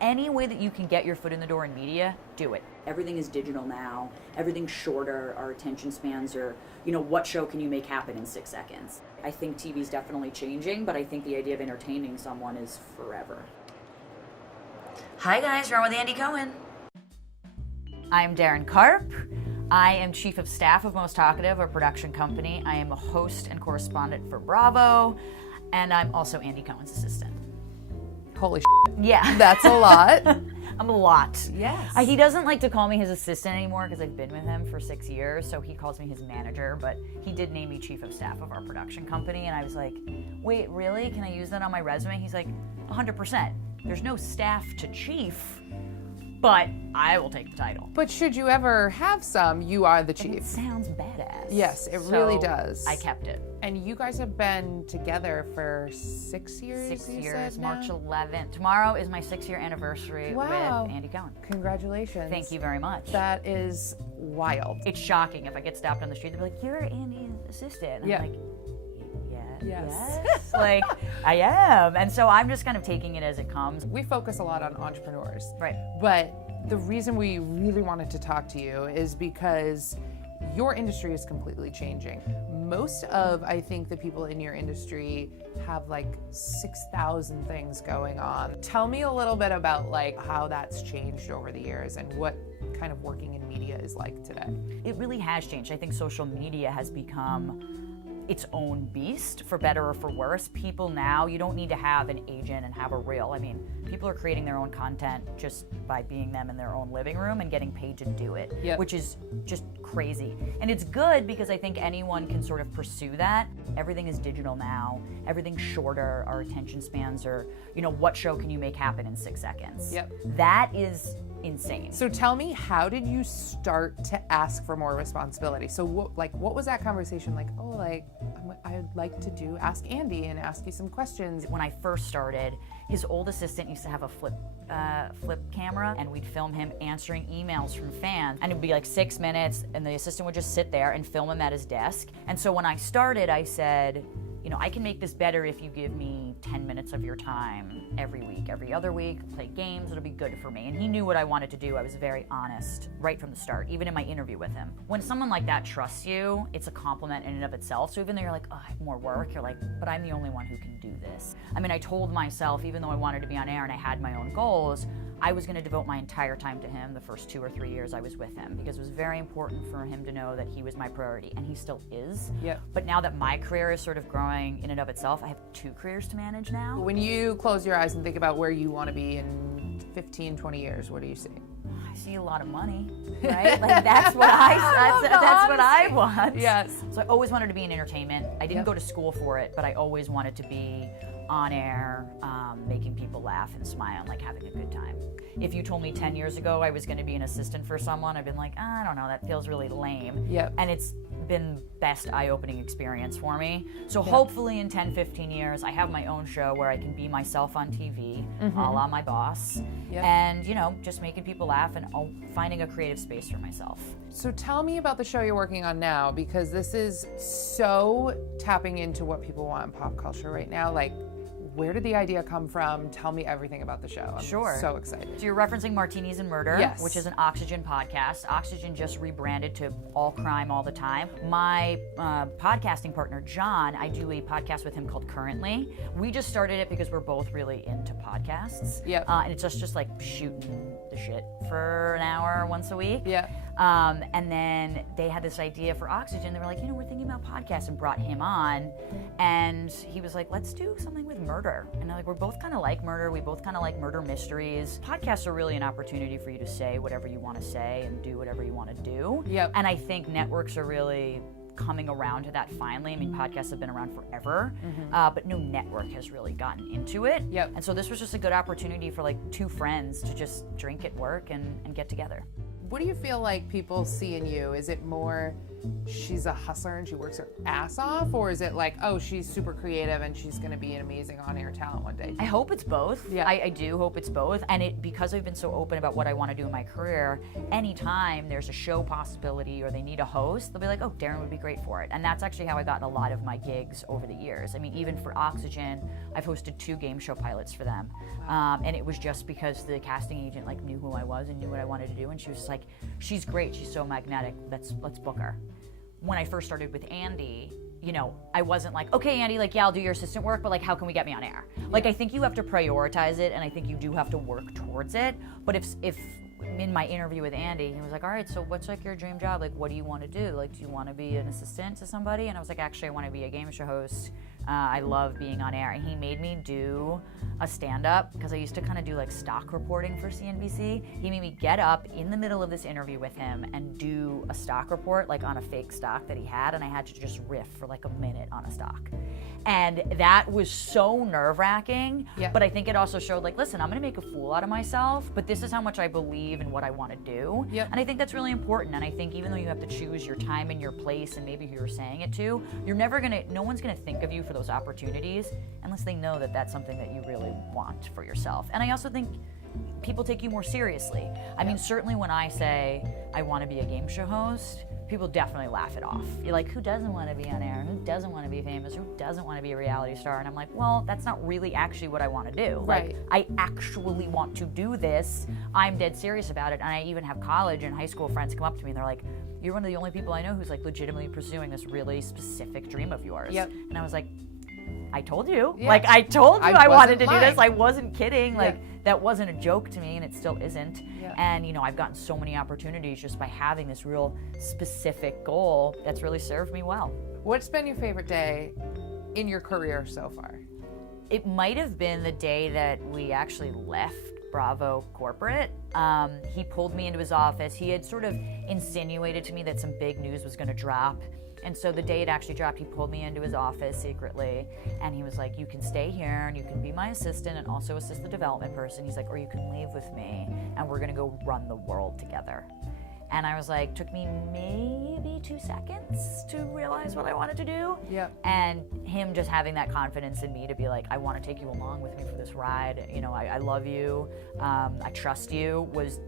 Any way that you can get your foot in the door in media, do it. Everything is digital now. Everything's shorter. Our attention spans are, what show can you make happen in 6 seconds? I think TV's definitely changing, but I think the idea of entertaining someone is forever. Hi guys, you're on with Andy Cohen. I'm Daryn Carp. I am Chief of Staff of Most Talkative, a production company. I am a host and correspondent for Bravo, and I'm also Andy Cohen's assistant. Holy Yeah. That's a lot. I'm a lot. Yes. He doesn't like to call me his assistant anymore because I've been with him for 6 years, so he calls me his manager, but he did name me Chief of Staff of our production company, and I was like, wait, really? Can I use that on my resume? He's like, 100%. There's no staff to chief, but I will take the title. But should you ever have some, you are the And chief. it sounds badass. Yes, it really does. I kept it. And you guys have been together for 6 years, 6 you years, said now? March 11th. Tomorrow is my 6-year anniversary Wow. with Andy Cohen. Congratulations. Thank you very much. That is wild. It's shocking. If I get stopped on the street, they'll be like, you're Andy's assistant. And Yeah. I'm like, Yes. yes. Like, I am. And so I'm just kind of taking it as it comes. We focus a lot on entrepreneurs. Right. But the reason we really wanted to talk to you is because your industry is completely changing. Most of, I think, the people in your industry have like 6,000 things going on. Tell me a little bit about like how that's changed over the years and what kind of working in media is like today. It really has changed. I think social media has become its own beast, for better or for worse. People now, you don't need to have an agent and have a reel. I mean, people are creating their own content just by being them in their own living room and getting paid to do it, Yep. which is just crazy. And it's good because I think anyone can sort of pursue that. Everything is digital now. Everything's shorter. Our attention spans are, what show can you make happen in 6 seconds? Yep. That is insane. So tell me, how did you start to ask for more responsibility? So what was that conversation like? Oh, I'd like to ask Andy and ask you some questions. When I first started, his old assistant used to have a flip camera, and we'd film him answering emails from fans, and it would be like 6 minutes, and the assistant would just sit there and film him at his desk. And so when I started, I said, I can make this better if you give me 10 minutes of your time every week, every other week, play games, it'll be good for me. And he knew what I wanted to do. I was very honest right from the start, even in my interview with him. When someone like that trusts you, it's a compliment in and of itself. So even though you're like, oh, I have more work, you're like, but I'm the only one who can do this. I mean, I told myself, even though I wanted to be on air and I had my own goals, I was going to devote my entire time to him the first 2 or 3 years I was with him, because it was very important for him to know that he was my priority, and he still is. Yep. But now that my career is sort of growing in and of itself, I have 2 careers to manage now. When you close your eyes and think about where you want to be in 15, 20 years, what do you see? I see a lot of money, right? Like that's what I want. Yes. So I always wanted to be in entertainment. I didn't go to school for it, but I always wanted to be on air, making people laugh and smile and like having a good time. If you told me 10 years ago I was going to be an assistant for someone, I'd been like, I don't know, that feels really lame. Yep. And it's been best eye-opening experience for me. So hopefully in 10, 15 years, I have my own show where I can be myself on TV, a la my boss, Yep. and just making people laugh and finding a creative space for myself. So tell me about the show you're working on now, because this is so tapping into what people want in pop culture right now. Like, where did the idea come from? Tell me everything about the show. I'm Sure. so excited. So you're referencing Martinis and Murder, Yes. which is an Oxygen podcast. Oxygen just rebranded to All Crime All the Time. My podcasting partner, John, I do a podcast with him called Currently. We just started it because we're both really into podcasts. Yep. And it's just like shooting the shit for an hour once a week. Yeah. And then they had this idea for Oxygen. They were like, we're thinking about podcasts, and brought him on. And he was like, let's do something with murder. And we're both kind of like murder. We both kind of like murder mysteries. Podcasts are really an opportunity for you to say whatever you want to say and do whatever you want to do. Yep. And I think networks are really coming around to that finally. I mean, podcasts have been around forever, but no network has really gotten into it. Yep. And so this was just a good opportunity for like 2 friends to just drink at work and get together. What do you feel like people see in you? Is it more she's a hustler and she works her ass off, or is it like, oh, she's super creative and she's going to be an amazing on-air talent one day? I hope it's both. Yeah. I do hope it's both. And because I've been so open about what I want to do in my career, anytime there's a show possibility or they need a host, they'll be like, oh, Daryn would be great for it. And that's actually how I got in a lot of my gigs over the years. I mean, even for Oxygen, I've hosted 2 game show pilots for them. And it was just because the casting agent like knew who I was and knew what I wanted to do. And she was just like, she's great, she's so magnetic, let's book her. When I first started with Andy, you know, I wasn't like, okay, Andy, like, yeah, I'll do your assistant work, but like, how can we get me on air? Like, I think you have to prioritize it, and I think you do have to work towards it. But if in my interview with Andy, he was like, all right, so what's like your dream job? Like, what do you want to do? Like, do you want to be an assistant to somebody? And I was like, actually, I want to be a game show host. I love being on air. And he made me do a stand-up, because I used to kind of do like stock reporting for CNBC. He made me get up in the middle of this interview with him and do a stock report, like on a fake stock that he had, and I had to just riff for like a minute on a stock. And that was so nerve-wracking, but I think it also showed like, listen, I'm gonna make a fool out of myself, but this is how much I believe in what I wanna do. And I think that's really important, and I think even though you have to choose your time and your place and maybe who you're saying it to, no one's gonna think of you for those opportunities unless they know that that's something that you really want for yourself. And I also think people take you more seriously. I mean, certainly when I say I wanna be a game show host, people definitely laugh it off. You're like, who doesn't want to be on air? Who doesn't want to be famous? Who doesn't want to be a reality star? And I'm like, well, that's not really actually what I want to do. Right. Like, I actually want to do this. I'm dead serious about it. And I even have college and high school friends come up to me and they're like, you're one of the only people I know who's like legitimately pursuing this really specific dream of yours. And I was like, I told you. Like, I told you I wanted to do this. I wasn't kidding. Like, that wasn't a joke to me, and it still isn't. And, you know, I've gotten so many opportunities just by having this real specific goal that's really served me well. What's been your favorite day in your career so far? It might have been the day that we actually left Bravo corporate. He pulled me into his office. He had sort of insinuated to me that some big news was going to drop. And so the day it actually dropped, he pulled me into his office secretly, and he was like, you can stay here and you can be my assistant and also assist the development person. He's like, or you can leave with me and we're gonna go run the world together. And I was like, took me maybe 2 seconds to realize what I wanted to do. And him just having that confidence in me to be like, I want to take you along with me for this ride. You know, I love you, I trust you, was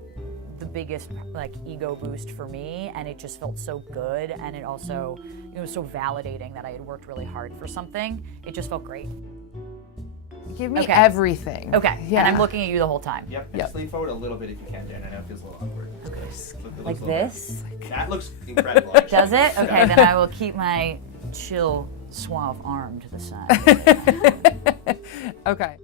the biggest like ego boost for me, and it just felt so good, and it was so validating that I had worked really hard for something. It just felt great. Give me everything. Okay. And I'm looking at you the whole time. Just lean forward a little bit if you can, Daryn. I know it feels a little awkward. Like this? That looks incredible. Actually. Does it? Okay, then I will keep my chill, suave arm to the side. Okay.